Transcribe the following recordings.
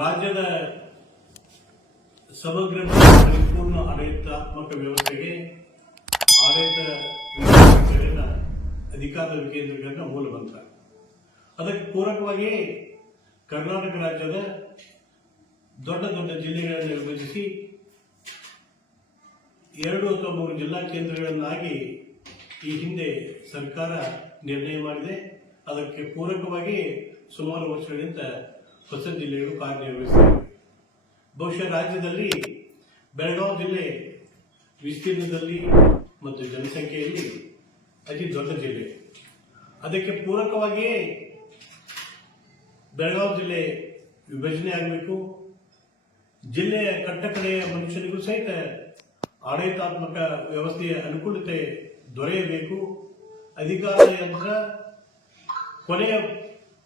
ರಾಜ್ಯದ ಸಮಗ್ರ ಪರಿಪೂರ್ಣ ಆಡಳಿತಾತ್ಮಕ ವ್ಯವಸ್ಥೆಗೆ ಆಡಳಿತ ಅಧಿಕಾರ ವಿಕೇಂದ್ರೀಕರಣ ಮೂಲ ಮಂತ್ರ. ಅದಕ್ಕೆ ಪೂರಕವಾಗಿ ಕರ್ನಾಟಕ ರಾಜ್ಯದ ದೊಡ್ಡ ದೊಡ್ಡ ಜಿಲ್ಲೆಗಳನ್ನು ವಿಭಜಿಸಿ ಎರಡು ಅಥವಾ ಮೂರು ಜಿಲ್ಲಾ ಕೇಂದ್ರಗಳನ್ನಾಗಿ ಈ ಹಿಂದೆ ಸರ್ಕಾರ ನಿರ್ಣಯ ಮಾಡಿದೆ. ಅದಕ್ಕೆ ಪೂರಕವಾಗಿ ಸುಮಾರು ವರ್ಷಗಳಿಂದ ಹೊಸ ಜಿಲ್ಲೆಗಳು ಕಾರ್ಯನಿರ್ವಹಿಸಿವೆ ಬಹುಶಃ ರಾಜ್ಯದಲ್ಲಿ ಬೆಳಗಾವಿ ಜಿಲ್ಲೆ ವಿಸ್ತೀರ್ಣದಲ್ಲಿ ಮತ್ತು ಜನಸಂಖ್ಯೆಯಲ್ಲಿ ಅತಿ ದೊಡ್ಡ ಜಿಲ್ಲೆ. ಅದಕ್ಕೆ ಪೂರಕವಾಗಿಯೇ ಬೆಳಗಾವಿ ಜಿಲ್ಲೆ ವಿಭಜನೆ ಆಗಬೇಕು. ಜಿಲ್ಲೆಯ ಕಟ್ಟಕಡೆಯ ಮನುಷ್ಯನಿಗೂ ಸಹಿತ ಆಡಳಿತಾತ್ಮಕ ವ್ಯವಸ್ಥೆಯ ಅನುಕೂಲತೆ ದೊರೆಯಬೇಕು. ಅಧಿಕಾರ ಕೊನೆಯ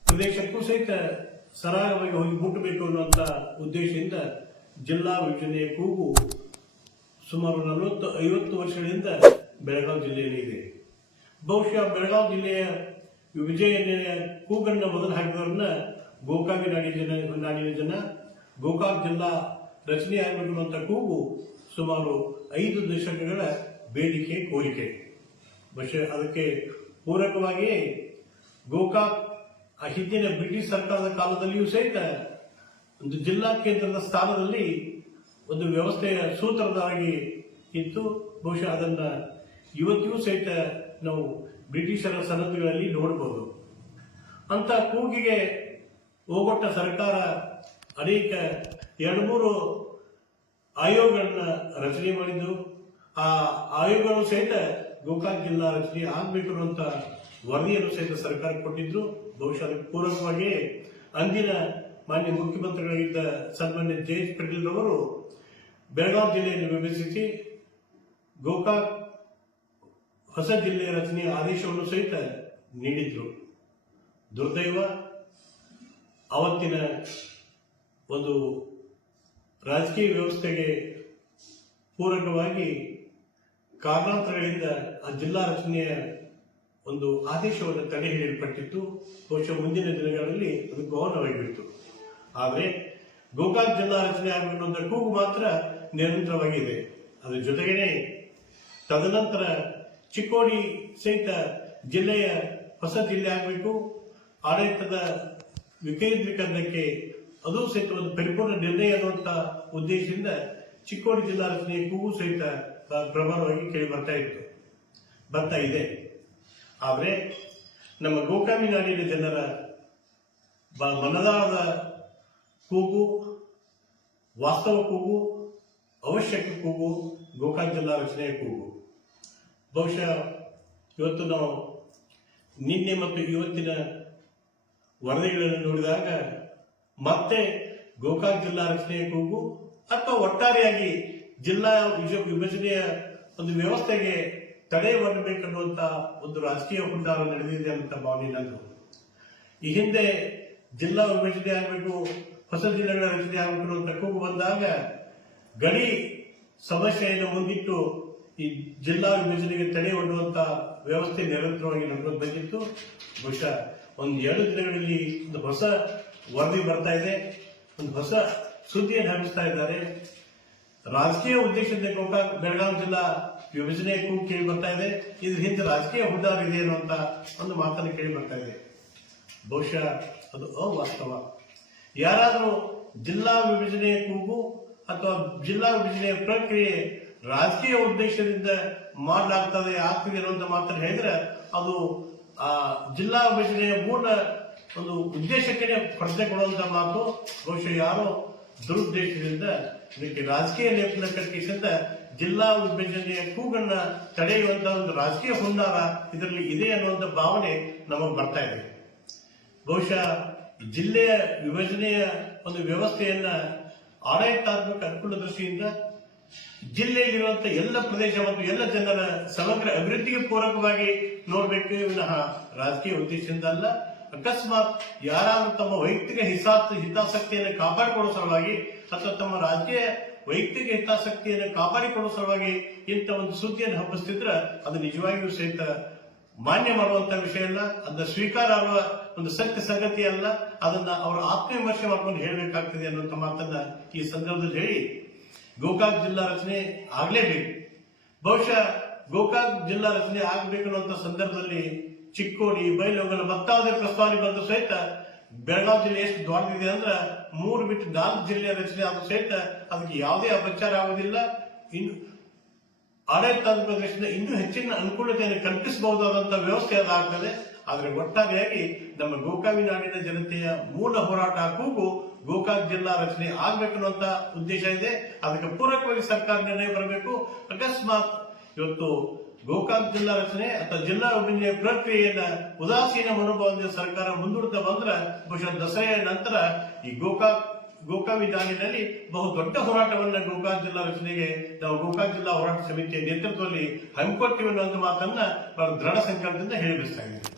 ಪ್ರದೇಶಕ್ಕೂ ಸಹಿತ ಸರಾಗವಾಗಿ ಹೋಗಿ ಮುಟ್ಟಬೇಕು ಅನ್ನುವಂಥ ಉದ್ದೇಶದಿಂದ ಜಿಲ್ಲಾ ವಿಭಜನೆಯ ಕೂಗು ಸುಮಾರು ನಲವತ್ತು, ಐವತ್ತು ವರ್ಷಗಳಿಂದ ಬೆಳಗಾವಿ ಜಿಲ್ಲೆಯಲ್ಲಿ ಇದೆ. ಬಹುಶಃ ಬೆಳಗಾವಿ ಜಿಲ್ಲೆಯ ವಿಭಜನೆಯ ಕೂಗನ್ನ ಮೊದಲು ಹಾಕಿದವರನ್ನ ಗೋಕಾಕ್ ನಾಡಿನ ಜನ ನಾಡಿನ ಜನ, ಗೋಕಾಕ್ ಜಿಲ್ಲಾ ರಚನೆ ಕೂಗು ಸುಮಾರು ಐದು ದಶಕಗಳ ಬೇಡಿಕೆ, ಕೋರಿಕೆ. ಬಹುಶಃ ಅದಕ್ಕೆ ಪೂರಕವಾಗಿ ಗೋಕಾಕ್ ಆ ಹಿಂದಿನ ಬ್ರಿಟಿಷ್ ಸರ್ಕಾರದ ಕಾಲದಲ್ಲಿಯೂ ಸಹಿತ ಒಂದು ಜಿಲ್ಲಾ ಕೇಂದ್ರದ ಸ್ಥಾನದಲ್ಲಿ ಒಂದು ವ್ಯವಸ್ಥೆಯ ಸೂತ್ರದಾಗಿ ಇತ್ತು. ಬಹುಶಃ ಅದನ್ನು ಇವತ್ತಿಗೂ ಸಹಿತ ನಾವು ಬ್ರಿಟಿಷರ ಸನ್ನದ್ಧಗಳಲ್ಲಿ ನೋಡಬಹುದು ಅಂತ ಕೂಗಿಗೆ ಹೋಗೊಟ್ಟ ಸರ್ಕಾರ ಅನೇಕ ಎರಡು ಮೂರು ಆಯೋಗಗಳನ್ನ ರಚನೆ ಮಾಡಿದ್ದು. ಆ ಆಯೋಗಗಳು ಸಹಿತ ಗೋಕಾಕ್ ಜಿಲ್ಲಾ ರಚನೆ ಆಗಬೇಕು ಅಂತ ವರದಿಯನ್ನು ಸಹಿತ ಸರ್ಕಾರ ಕೊಟ್ಟಿದ್ರು ಬಹುಶಃ ಅದಕ್ಕೆ ಪೂರಕವಾಗಿ ಅಂದಿನ ಮಾನ್ಯ ಮುಖ್ಯಮಂತ್ರಿಗಳಾಗಿದ್ದ ಸನ್ಮಾನ್ಯ ಜಯೇಶ್ ಪಟೇಲ್ ಅವರು ಬೆಳಗಾವಿ ಜಿಲ್ಲೆಯನ್ನು ವಿಭಜಿಸಿ ಗೋಕಾಕ್ ಹೊಸ ಜಿಲ್ಲೆಯ ರಚನೆಯ ಆದೇಶವನ್ನು ಸಹಿತ ನೀಡಿದ್ರು. ದುರ್ದೈವ, ಅವತ್ತಿನ ಒಂದು ರಾಜಕೀಯ ವ್ಯವಸ್ಥೆಗೆ ಪೂರಕವಾಗಿ ಕಾರಣಾಂತರಗಳಿಂದ ಆ ಜಿಲ್ಲಾ ರಚನೆಯ ಒಂದು ಆದೇಶವನ್ನು ತಡೆ ಹಿಡಿಯಲ್ಪಟ್ಟಿತ್ತು ಬಹುಶಃ ಮುಂದಿನ ದಿನಗಳಲ್ಲಿ ಅದು ಗೌನವಾಗಿತ್ತು ಆದರೆ ಗೋಕಾಕ್ ಜಿಲ್ಲಾ ರಚನೆ ಆಗಬೇಕು ಅನ್ನೋ ಕೂಗು ಮಾತ್ರ ನಿರಂತರವಾಗಿದೆ. ಅದರ ಜೊತೆಗೇನೆ ತದನಂತರ ಚಿಕ್ಕೋಡಿ ಸಹಿತ ಜಿಲ್ಲೆಯ ಹೊಸ ಜಿಲ್ಲೆ ಆಗಬೇಕು. ಆಡಳಿತದ ವಿಕೇಂದ್ರೀಕರಣಕ್ಕೆ ಅದು ಸಹಿತ ಒಂದು ಪರಿಪೂರ್ಣ ನಿರ್ಣಯ ಅನ್ನುವಂಥ ಉದ್ದೇಶದಿಂದ ಚಿಕ್ಕೋಡಿ ಜಿಲ್ಲಾ ರಚನೆ ಕೂಗು ಸಹಿತ ಪ್ರಬಲವಾಗಿ ಕೇಳಿ ಬರ್ತಾ ಇತ್ತು. ಬರ್ತಾ ಇದೆ. ಆದರೆ ನಮ್ಮ ಗೋಕಾಮಿನಾಡಿನ ಜನರ ಬ- ಮನದಾಳದ ಕೂಗು, ವಾಸ್ತವ ಕೂಗು, ಅವಶ್ಯಕ ಕೂಗು ಗೋಕಾಕ್ ಜಿಲ್ಲಾ ರಚನೆಯ ಕೂಗು. ಬಹುಶಃ ಇವತ್ತು ನಾವು ನಿನ್ನೆ ಮತ್ತು ಇವತ್ತಿನ ವರದಿಗಳನ್ನು ನೋಡಿದಾಗ ಮತ್ತೆ ಗೋಕಾಕ್ ಜಿಲ್ಲಾ ರಚನೆಯ ಕೂಗು ಅಥವಾ ಒಟ್ಟಾರೆಯಾಗಿ ಜಿಲ್ಲಾ ವಿಭಜನೆಯ ಒಂದು ವ್ಯವಸ್ಥೆಗೆ ತಡೆ ಬರಬೇಕನ್ನುವಂತ ಒಂದು ರಾಜಕೀಯ ಹುನ್ನಾರ ನಡೆದಿದೆ ಅಂತ ಭಾವನೆ ನಂದು ಈ ಹಿಂದೆ ಜಿಲ್ಲಾ ವಿಭಜನೆ ಆಗಬೇಕು, ಹೊಸ ಜಿಲ್ಲೆಗಳ ರಚನೆ ಆಗಬೇಕು ಅಂತ ಕೂಗು ಬಂದಾಗ ಗಡಿ ಸಮಸ್ಯೆಯನ್ನು ಹೊಂದಿಟ್ಟು ಈ ಜಿಲ್ಲಾ ವಿಭಜನೆಗೆ ತಡೆ ಒಡ್ಡುವಂತ ವ್ಯವಸ್ಥೆ ನಿರಂತರವಾಗಿ ನಡೆದು ಬಂದಿತ್ತು. ಬಹುಶಃ ಒಂದು ಎರಡು ದಿನಗಳಲ್ಲಿ ಒಂದು ಹೊಸ ವರದಿ ಬರ್ತಾ ಇದೆ, ಒಂದು ಹೊಸ ಸುದ್ದಿಯನ್ನು ಹಾಕಿಸ್ತಾ ಇದ್ದಾರೆ. ರಾಜಕೀಯ ಉದ್ದೇಶದಿಂದ ಬೆಳಗಾವಿ ಜಿಲ್ಲಾ ವಿಭಜನೆ ಕೂಗು ಕೇಳಿ ಬರ್ತಾ ಇದೆ. ಇದ್ರ ಹಿಂದೆ ರಾಜಕೀಯ ಹುದ್ದಾರ ಇದೆ ಅನ್ನುವಂತ ಒಂದು ಮಾತನ್ನು ಕೇಳಿ ಬರ್ತಾ ಇದೆ. ಬಹುಶಃ ಅದು ಅವಾಸ್ತವ. ಯಾರಾದರೂ ಜಿಲ್ಲಾ ವಿಭಜನೆಯ ಕೂಗು ಅಥವಾ ಜಿಲ್ಲಾ ವಿಭಜನೆಯ ಪ್ರಕ್ರಿಯೆ ರಾಜಕೀಯ ಉದ್ದೇಶದಿಂದ ಮಾಡಲಾಗ್ತದೆ, ಆಗ್ತದೆ ಅನ್ನುವಂತ ಮಾತನ್ನು ಹೇಳಿದ್ರೆ ಅದು, ಆ, ಜಿಲ್ಲಾ ವಿಭಜನೆಯ ಮೂಲ ಒಂದು ಉದ್ದೇಶಕ್ಕೆ ಪ್ರಶ್ನೆ ಕೊಡುವಂತ ಮಾತು. ಬಹುಶಃ ಯಾರೋ ದುರುದ್ದೇಶದಿಂದ ಇದಕ್ಕೆ ರಾಜಕೀಯ ಲೇಪನ ಕಟ್ಟಿಸಿದ ಜಿಲ್ಲಾ ವಿಭಜನೆಯ ಕೂಗನ್ನ ತಡೆಯುವಂತ ಒಂದು ರಾಜಕೀಯ ಹುನ್ನಾರ ಇದರಲ್ಲಿ ಇದೆ ಅನ್ನುವಂತ ಭಾವನೆ ನಮಗೆ ಬರ್ತಾ ಇದೆ. ಬಹುಶಃ ಜಿಲ್ಲೆಯ ವಿಭಜನೆಯ ಒಂದು ವ್ಯವಸ್ಥೆಯನ್ನ ಆಡಳಿತಾತ್ಮಕ ಅನುಕೂಲ ದೃಷ್ಟಿಯಿಂದ ಜಿಲ್ಲೆಯಲ್ಲಿರುವಂತಹ ಎಲ್ಲ ಪ್ರದೇಶ ಮತ್ತು ಎಲ್ಲ ಜನರ ಸಮಗ್ರ ಅಭಿವೃದ್ಧಿಗೆ ಪೂರಕವಾಗಿ ನೋಡಬೇಕು ವಿನಃ ರಾಜಕೀಯ ಉದ್ದೇಶದಿಂದ ಅಲ್ಲ ಅಕಸ್ಮಾತ್ ಯಾರಾದ್ರೂ ತಮ್ಮ ವೈಯಕ್ತಿಕ ಹಿಸಾತ್ ಹಿತಾಸಕ್ತಿಯನ್ನು ಕಾಪಾಡಿಕೊಳ್ಳುವ ಸಲುವಾಗಿ ಅಥವಾ ತಮ್ಮ ರಾಜ್ಯ ವೈಯಕ್ತಿಕ ಹಿತಾಸಕ್ತಿಯನ್ನು ಕಾಪಾಡಿಕೊಳ್ಳುವ ಸಲುವಾಗಿ ಇಂಥ ಒಂದು ಸುದ್ದಿಯನ್ನು ಹಬ್ಬಿಸ್ತಿದ್ರೆ ಅದು ನಿಜವಾಗಿಯೂ ಸಹಿತ ಮಾನ್ಯ ಮಾಡುವಂತ ವಿಷಯ ಅಲ್ಲ, ಅದನ್ನ ಸ್ವೀಕಾರ ಆಗುವ ಒಂದು ಸತ್ಯ ಸಂಗತಿ ಅಲ್ಲ, ಅದನ್ನ ಅವರು ಆತ್ಮವಿಮರ್ಶೆ ಮಾಡ್ಕೊಂಡು ಹೇಳಬೇಕಾಗ್ತದೆ ಅನ್ನುವಂಥ ಮಾತನ್ನ ಈ ಸಂದರ್ಭದಲ್ಲಿ ಹೇಳಿ ಗೋಕಾಕ್ ಜಿಲ್ಲಾ ರಚನೆ ಆಗಲೇಬೇಕು. ಬಹುಶಃ ಗೋಕಾಕ್ ಜಿಲ್ಲಾ ರಚನೆ ಆಗಬೇಕು ಸಂದರ್ಭದಲ್ಲಿ ಚಿಕ್ಕೋಡಿ ಬೈಲೊಂಗಲ ಮತ್ತಾವುದೇ ಪ್ರಸ್ತಾವನೆ ಬಂದ ಸಹಿತ ಬೆಳಗಾವಿ ಜಿಲ್ಲೆ ಎಷ್ಟು ದೊಡ್ಡದಿದೆ ಅಂದ್ರೆ ಮೂರು ಬಿಟ್ಟು ನಾಲ್ಕು ಜಿಲ್ಲೆಯ ರಚನೆ ಆದ ಸಹಿತ ಅದಕ್ಕೆ ಯಾವುದೇ ಅಪಚಾರ ಆಗುವುದಿಲ್ಲ. ಇನ್ನು ಆಡಳಿತಾತ್ಮಕ ಪ್ರದೇಶದಿಂದ ಇನ್ನೂ ಹೆಚ್ಚಿನ ಅನುಕೂಲತೆಯನ್ನು ಕಲ್ಪಿಸಬಹುದಾದಂತಹ ವ್ಯವಸ್ಥೆ ಅದಾಗ್ತದೆ. ಆದರೆ ಒಟ್ಟಾರೆಯಾಗಿ ನಮ್ಮ ಗೋಕಾವಿ ನಾಡಿನ ಜನತೆಯ ಮೂಲ ಹೋರಾಟ ಕೂಗು ಗೋಕಾಕ್ ಜಿಲ್ಲಾ ರಚನೆ ಆಗ್ಬೇಕನ್ನುವಂತ ಉದ್ದೇಶ ಇದೆ. ಅದಕ್ಕೆ ಪೂರಕವಾಗಿ ಸರ್ಕಾರ ನಿರ್ಣಯ ಬರಬೇಕು. ಅಕಸ್ಮಾತ್ ಇವತ್ತು ಗೋಕಾಕ್ ಜಿಲ್ಲಾ ರಚನೆ ಅಥವಾ ಜಿಲ್ಲಾ ವಿಭಜನೆ ಪ್ರಕ್ರಿಯೆಯನ್ನ ಉದಾಸೀನ ಮನೋಭಾವದಿಂದ ಸರ್ಕಾರ ಮುಂದೂಡ್ತಾ ಬಂದ್ರೆ ಬಹುಶಃ ದಸರೆಯ ನಂತರ ಈ ಗೋಕಾಕ್ ಗೋಕಾವಿ ವಿಧಾನದಲ್ಲಿ ಬಹು ದೊಡ್ಡ ಹೋರಾಟವನ್ನ ಗೋಕಾಕ್ ಜಿಲ್ಲಾ ರಚನೆಗೆ ನಾವು ಗೋಕಾಕ್ ಜಿಲ್ಲಾ ಹೋರಾಟ ಸಮಿತಿಯ ನೇತೃತ್ವದಲ್ಲಿ ಹಮ್ಮಿಕೊಳ್ತೀವಿ ಅನ್ನುವಂಥ ಮಾತನ್ನ ಬಹಳ ದೃಢ ಸಂಕಲ್ಪದಿಂದ ಹೇಳಿಬಿಡ್ತಾ